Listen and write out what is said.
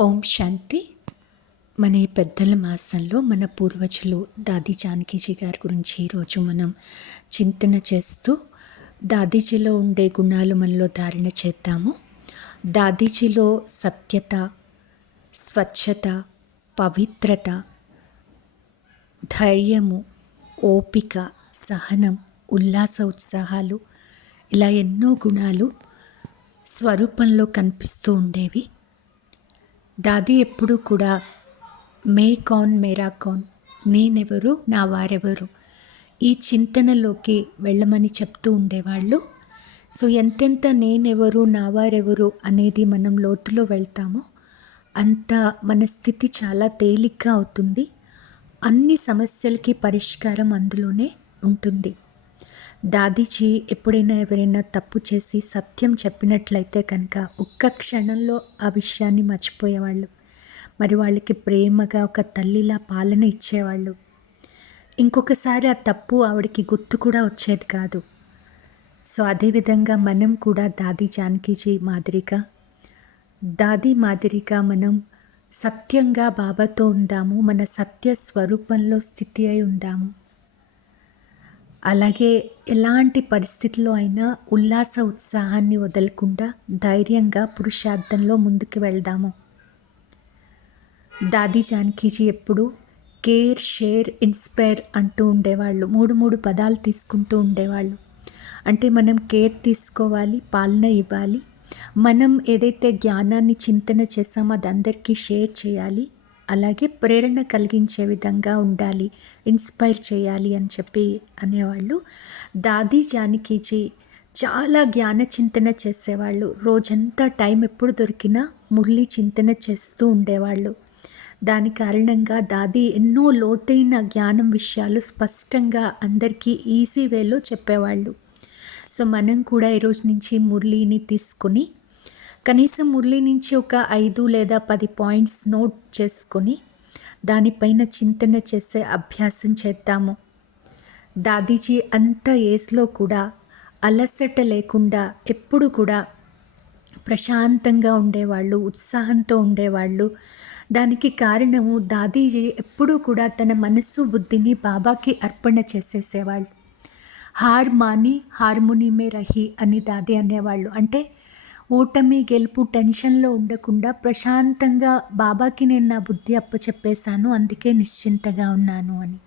ఓం శాంతి. మన ఈ పెద్దల మాసంలో మన పూర్వజులు దాది జానకీజీ గారి గురించి ఈరోజు మనం చింతన చేస్తూ దాదీజీలో ఉండే గుణాలు మనలో ధారణ చేద్దాము. దాదీజీలో సత్యత స్వచ్ఛత పవిత్రత ధైర్యము ఓపిక సహనం ఉల్లాస ఉత్సాహాలు ఇలా ఎన్నో గుణాలు స్వరూపంలో కనిపిస్తూ ఉండేవి. దాది ఎప్పుడూ కూడా మే కాన్ మేరా కాన్ నేనెవరు నా వారెవరు ఈ చింతనలోకి వెళ్ళమని చెప్తూ ఉండేవాళ్ళు. సో ఎంతెంత నేనెవరు నా వారెవరు అనేది మనం లోతులో వెళ్తామో అంత మన స్థితి చాలా తేలిగ్గా అవుతుంది. అన్ని సమస్యలకి పరిష్కారం అందులోనే ఉంటుంది. దాదీజీ ఎప్పుడైనా ఎవరైనా తప్పు చేసి సత్యం చెప్పినట్లయితే కనుక ఒక్క క్షణంలో ఆ విషయాన్ని మర్చిపోయేవాళ్ళు. మరి వాళ్ళకి ప్రేమగా ఒక తల్లిలా పాలన ఇచ్చేవాళ్ళు. ఇంకొకసారి ఆ తప్పు ఆవిడకి గుర్తు కూడా వచ్చేది కాదు. సో అదేవిధంగా మనం కూడా దాది జానకీజీ మాదిరిగా దాది మాదిరిగా మనం సత్యంగా బాబాతో ఉందాము మన సత్య స్వరూపంలో స్థితి అయి ఉందాము. అలాగే ఎలాంటి పరిస్థితుల్లో అయినా ఉల్లాస ఉత్సాహాన్ని వదలకుండా ధైర్యంగా పురుషార్థంలో ముందుకు వెళ్దాము. దాది జానకీజీ ఎప్పుడు కేర్ షేర్ ఇన్స్పైర్ అంటూ ఉండేవాళ్ళు. మూడు మూడు పదాలు తీసుకుంటూ ఉండేవాళ్ళు. అంటే మనం కేర్ తీసుకోవాలి పాలన ఇవ్వాలి. మనం ఏదైతే జ్ఞానాన్ని చింతన చేసామో అది అందరికీ షేర్ చేయాలి. అలాగే ప్రేరణ కలిగించే విధంగా ఉండాలి ఇన్స్పైర్ చేయాలి అని చెప్పి అనేవాళ్ళు. దాది జానకీజీ చాలా జ్ఞాన చింతన చేసేవాళ్ళు. రోజంతా టైం ఎప్పుడు దొరికినా మురళి చింతన చేస్తూ ఉండేవాళ్ళు. దాని కారణంగా దాది ఎన్నో లోతైన జ్ఞానం విషయాలు స్పష్టంగా అందరికీ ఈజీ వేలో చెప్పేవాళ్ళు. సో మనం కూడా ఈరోజు నుంచి మురళిని తీసుకొని కనీసం మురళి నుంచి ఒక ఐదు లేదా పది పాయింట్స్ నోట్ చేసుకొని దానిపైన చింతన చేసే అభ్యాసం చేద్దాము. దాదీజీ అంత ఏజ్లో కూడా అలసట లేకుండా ఎప్పుడు కూడా ప్రశాంతంగా ఉండేవాళ్ళు ఉత్సాహంతో ఉండేవాళ్ళు. దానికి కారణము దాదీజీ ఎప్పుడూ కూడా తన మనస్సు బుద్ధిని బాబాకి అర్పణ చేసేసేవాళ్ళు. హార్ మాని హార్మోనియమే రహి అని దాది అనేవాళ్ళు. అంటే ఓటమి గెలుపు టెన్షన్లో ఉండకుండా ప్రశాంతంగా బాబాకి నేను నా బుద్ధి అప్పచెప్పేశాను అందుకే నిశ్చింతగా ఉన్నాను అని.